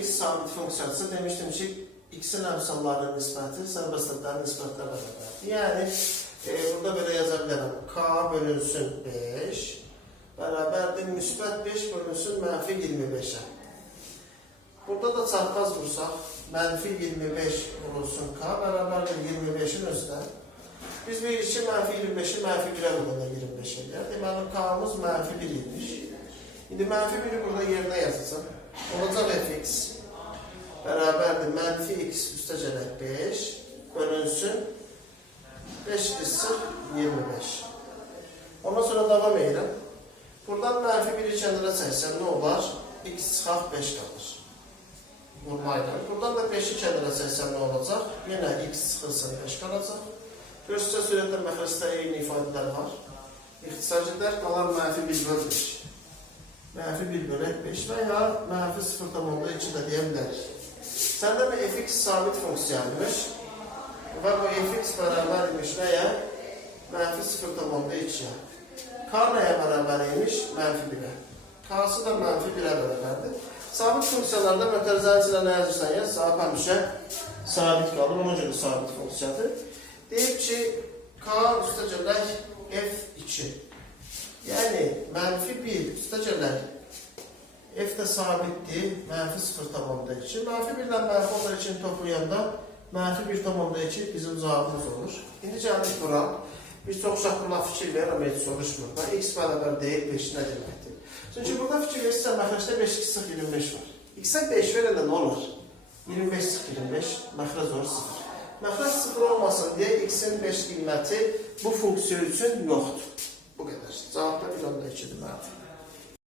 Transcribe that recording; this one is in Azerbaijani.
fx sabit funksiyası demiştim ki x'in əmsallarının nisbəti sərbəstliklərin nisbətlə bərabərdir. Yəni burada belə yaza bilərəm. K bölünsün 5 bərabərdir müsbət 5 bölünsün mənfi 25'ə. Burada da çarpaz vursaq mənfi 25 vurulsun K bərabərdir 25'in özünə. Biz bilirik ki mənfi 25'i mənfi 1'ə vurulanda 25 edir. Deməli K'mız mənfi 1 imiş. İndi mənfi 1'i burada yerinə yazacaq. Olacaq fx bərabərdir mənfi x üstəcələk 5 bölünsün 5 qısır 25. Ondan sonra davam edirəm. Buradan mənfi 1'i kənara çəksəm nə olar? X çıxaq 5 qalır. Vurmayla. Buradan da 5'i kənara çəksəm nə olacaq? Yenə x çıxılsın 5 qalacaq. Görürsünüzsə sürətlə məxrəsdə eyni ifadələr var. İxtisarcılar qalan mənfi 1 bölü 5. Mənfi 1 bölək 5 və ya mənfi 0,2 də deyə bilərik. Səndə bir fx sabit funksiyaymış və bu fx bərabər imiş nəyə? Mənfi 0,2'yə. K nəyə bərabər imiş? Mənfi 1'ə. K'sı da mənfi 1'ə bərabərdir. Sabit funksiyalarda mötərizənin içində nə yazırsan ya? Cavab həmişə sabit qalır. Ona görə sabit funksiyadır. Deyib ki, K üstəcələk f2. Yəni, mənfi 1 üstəcələk f də sabitdir, mənfi 0,2. Mənfi 1 ilə mənfi 12'ni toplayanda mənfi 1,2 bizim cavabımız olur. İndi gəldik bura. Bir çox uşaq buna fikir verir, amma heç soruşmur. X bərabər deyil, 5 nə deməkdir? Çünki burada fikir verirsə, məxrəcdə 5 çıxıq 25 var. X-ə 5 verəndə nə olur? 25 çıxıq 25, məxrəc olur 0. Məxrəc 0 olmasın deyə X-in 5 qiyməti bu funksiya üçün yoxdur. Bu qədər. Cavab da 1,2-dir mənim.